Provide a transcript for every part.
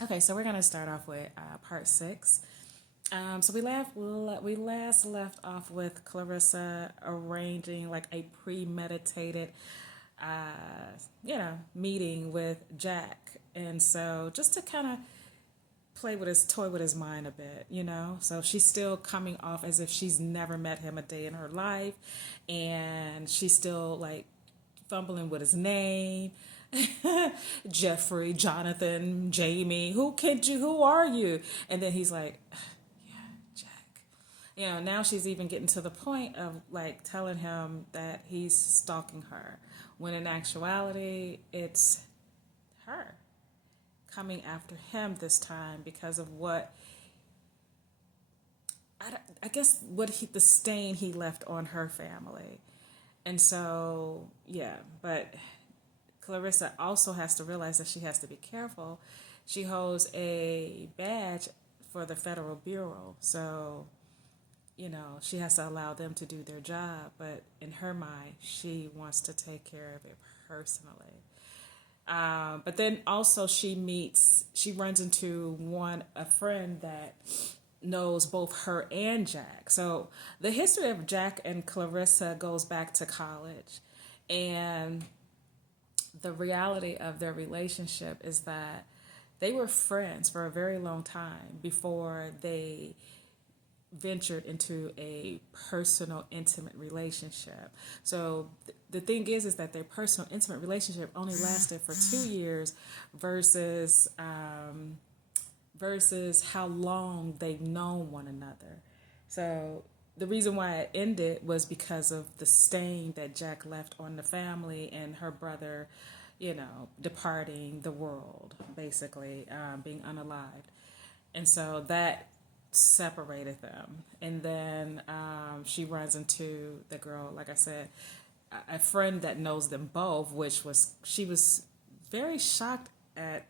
Okay, so we're gonna start off with part six. So we last left off with Clarissa arranging like a premeditated, meeting with Jack, and so just to kind of toy with his mind a bit, you know. So she's still coming off as if she's never met him a day in her life, and she's still like fumbling with his name. Jeffrey, Jonathan, Jamie, who are you? And then he's like, Jack. Now she's even getting to the point of like telling him that he's stalking her, when in actuality, it's her coming after him this time because of I guess the stain he left on her family. And so, yeah, but Clarissa also has to realize that she has to be careful. She holds a badge for the Federal Bureau, so she has to allow them to do their job. But in her mind, she wants to take care of it personally. But then also she runs into a friend that knows both her and Jack. So the history of Jack and Clarissa goes back to college, and the reality of their relationship is that they were friends for a very long time before they ventured into a personal intimate relationship. So the thing is that their personal intimate relationship only lasted for 2 years versus versus how long they've known one another. So the reason why it ended was because of the stain that Jack left on the family and her brother, departing the world, basically, being unalived. And so that separated them. And then she runs into the girl, like I said, a friend that knows them both, she was very shocked at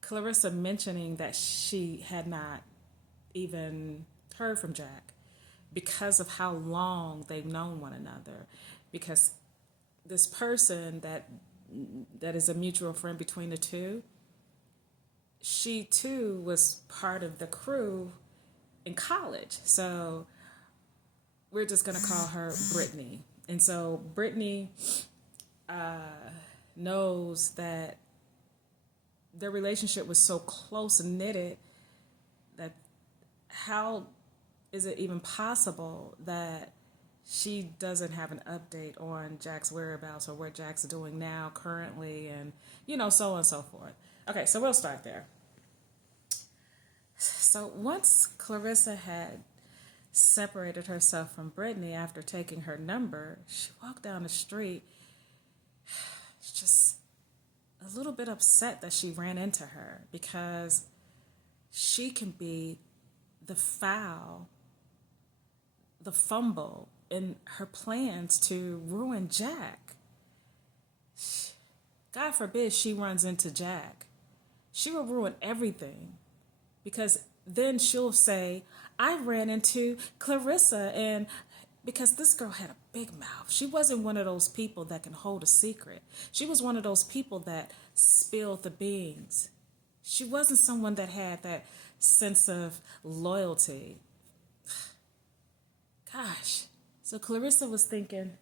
Clarissa mentioning that she had not even heard from Jack because of how long they've known one another. Because this person that is a mutual friend between the two, she too was part of the crew in college. So we're just gonna call her Brittany. And so Brittany knows that their relationship was so close knitted that how is it even possible that she doesn't have an update on Jack's whereabouts or what Jack's doing now currently, and so on and so forth. Okay, so we'll start there. So once Clarissa had separated herself from Brittany after taking her number, she walked down the street just a little bit upset that she ran into her, because she can be the the fumble in her plans to ruin Jack. God forbid she runs into Jack. She will ruin everything, because then she'll say, I ran into Clarissa, and because this girl had a big mouth. She wasn't one of those people that can hold a secret. She was one of those people that spilled the beans. She wasn't someone that had that sense of loyalty. Gosh. So Clarissa was thinking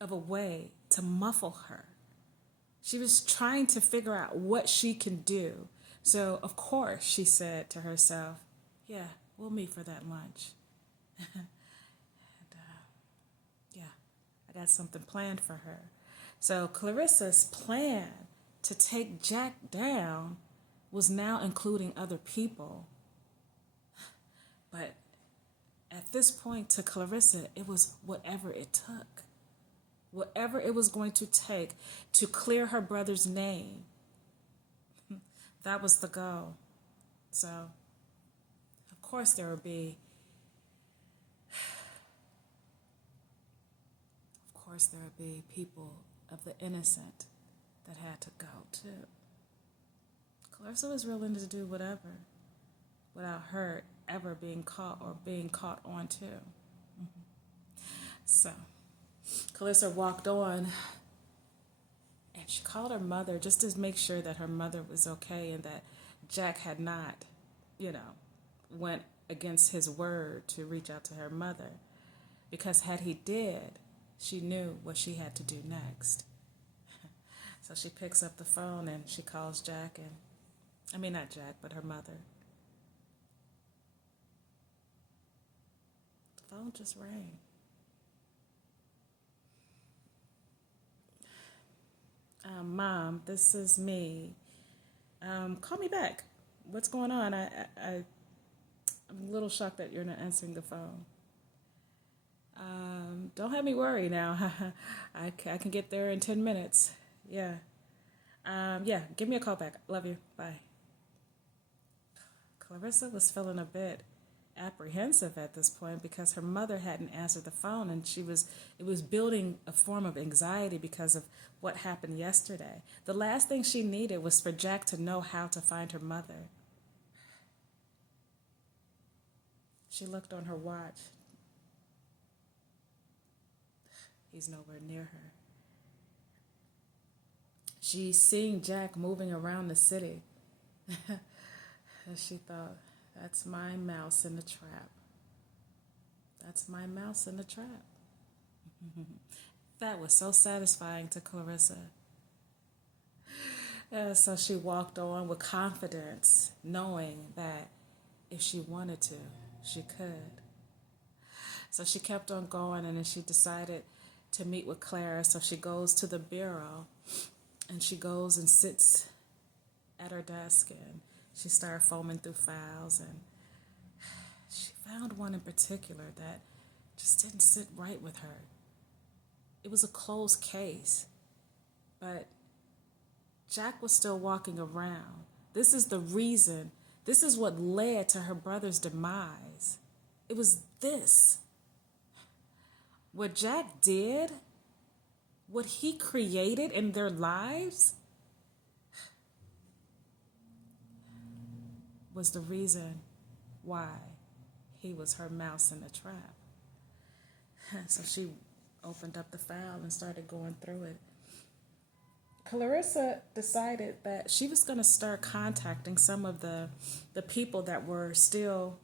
of a way to muffle her. She was trying to figure out what she can do. So, of course, she said to herself, yeah, we'll meet for that lunch. And, yeah, I got something planned for her. So, Clarissa's plan to take Jack down was now including other people. But at this point, to Clarissa, it was whatever it took. Whatever it was going to take to clear her brother's name. That was the goal. So, of course, there would be, people of the innocent that had to go too. Clarissa was willing to do whatever without her ever being caught or being caught on too. So, Clarissa walked on, And she called her mother just to make sure that her mother was okay and that Jack had not, you know, went against his word to reach out to her mother. Because had he did, she knew what she had to do next. So she picks up the phone and she calls Jack and, I mean, not Jack, but her mother. The phone just rang. Mom, this is me. Call me back. What's going on? I'm a little shocked that you're not answering the phone. Don't have me worry now. I can get there in 10 minutes. Yeah. Yeah, give me a call back. Love you. Bye. Clarissa was feeling a bit apprehensive at this point because her mother hadn't answered the phone and it was building a form of anxiety because of what happened yesterday. The last thing she needed was for Jack to know how to find her mother. She looked on her watch. He's nowhere near her. She's seeing Jack moving around the city. And she thought, that's my mouse in the trap. That's my mouse in the trap. That was so satisfying to Clarissa. So she walked on with confidence, knowing that if she wanted to, she could. So she kept on going, and then she decided to meet with Clara. So she goes to the bureau, and she goes and sits at her desk, and she started foaming through files, and she found one in particular that just didn't sit right with her. It was a closed case, but Jack was still walking around. This is the reason, this is what led to her brother's demise. It was this. What Jack did, what he created in their lives, was the reason why he was her mouse in the trap. So she opened up the file and started going through it. Clarissa decided that she was going to start contacting some of the people that were still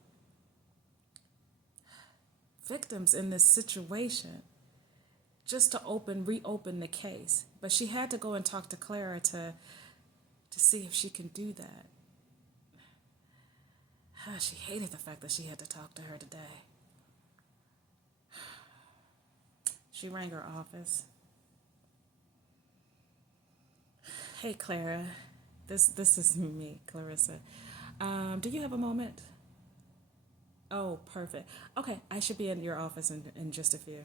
victims in this situation just to reopen the case. But she had to go and talk to Clara to see if she can do that. She hated the fact that she had to talk to her today. She rang her office. Hey, Clara. This is me, Clarissa. Do you have a moment? Oh, perfect. Okay, I should be in your office in just a few.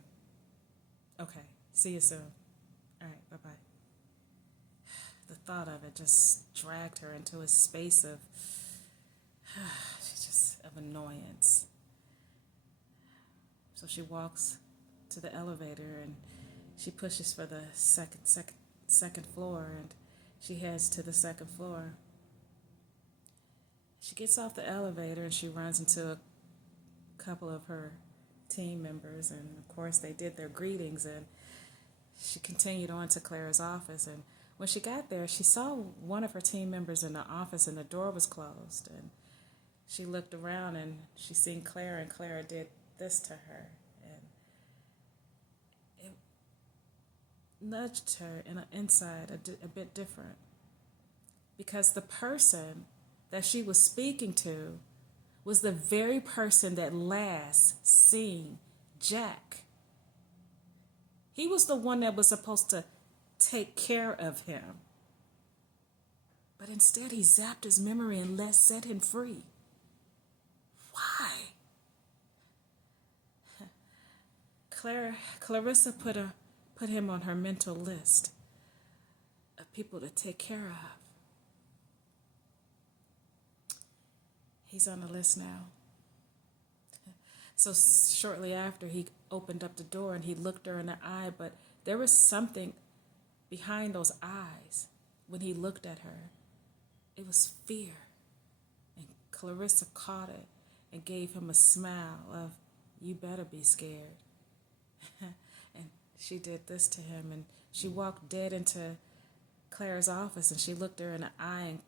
Okay, see you soon. All right, bye-bye. The thought of it just dragged her into a space of, of annoyance. So she walks to the elevator and she pushes for the second floor, and she heads to the second floor. She gets off the elevator and she runs into a couple of her team members, and of course they did their greetings, and she continued on to Clara's office. And when she got there, she saw one of her team members in the office and the door was closed, and she looked around and she seen Clara, and Clara did this to her, and it nudged her inside a bit different, because the person that she was speaking to was the very person that last seen Jack. He was the one that was supposed to take care of him. But instead he zapped his memory and set him free. Why? Clarissa put him on her mental list of people to take care of. He's on the list now. So shortly after, he opened up the door and he looked her in the eye, but there was something behind those eyes when he looked at her. It was fear. And Clarissa caught it and gave him a smile of, you better be scared. And she did this to him, and she walked dead into Claire's office and she looked her in the eye and